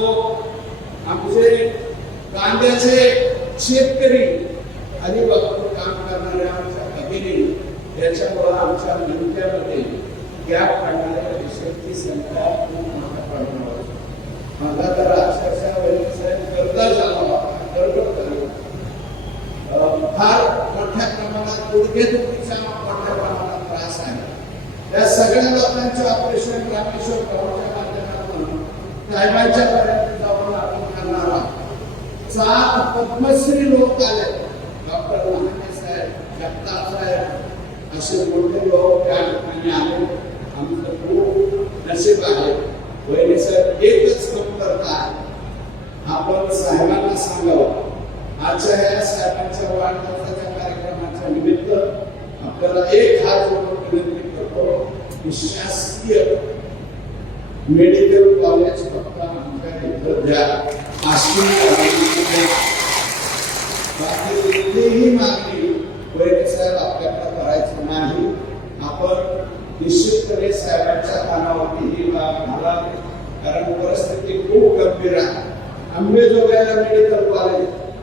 लोक आमचे कांद्याचे शेतकरी आणि भरपूर काम करणारे आमच्या भगिनी याच्यामुळे आमच्या नेत्यामध्ये गॅप काढणाऱ्या विषयाची संख्या खूप मोठ्या प्रमाणावर मला तर अक्षरशः वैद्यसाहेब करता झाला फार मोठ्या प्रमाणात गुडघेदुखीचा मोठ्या प्रमाणात त्रास आहे। या सगळ्या लोकांचे ऑपरेशन रामेश्वर गावाच्या माध्यमातून साहेबांच्या पर्यंत जाऊन आपण करणार आहोत। 7 पद्मश्री लोक आले, डॉक्टर महाने साहेब, जगताप साहेब असे मोठे लोक त्या ठिकाणी आले। आमचं खूप नशीब आहे। वैद्य साहेब एकच कमतरता आहे, आपण साहेबांना सांगावं आजच्या या साहेबांच्या वाढदिवसाच्या कार्यक्रमाच्या निमित्त आपल्याला एक हात जोडून विनंती करतो की शासकीय मेडिकल कॉलेज फक्त आमच्या इथं द्या। बाकी कुठलीही मागणी वैद्य साहेब आपल्याकडे करायची नाही। आपण निश्चितपणे साहेबांच्या कानावरती ही बाब घालावी, कारण परिस्थिती खूप गंभीर आहे। आंबेजोगाईला मेडिकल कॉलेज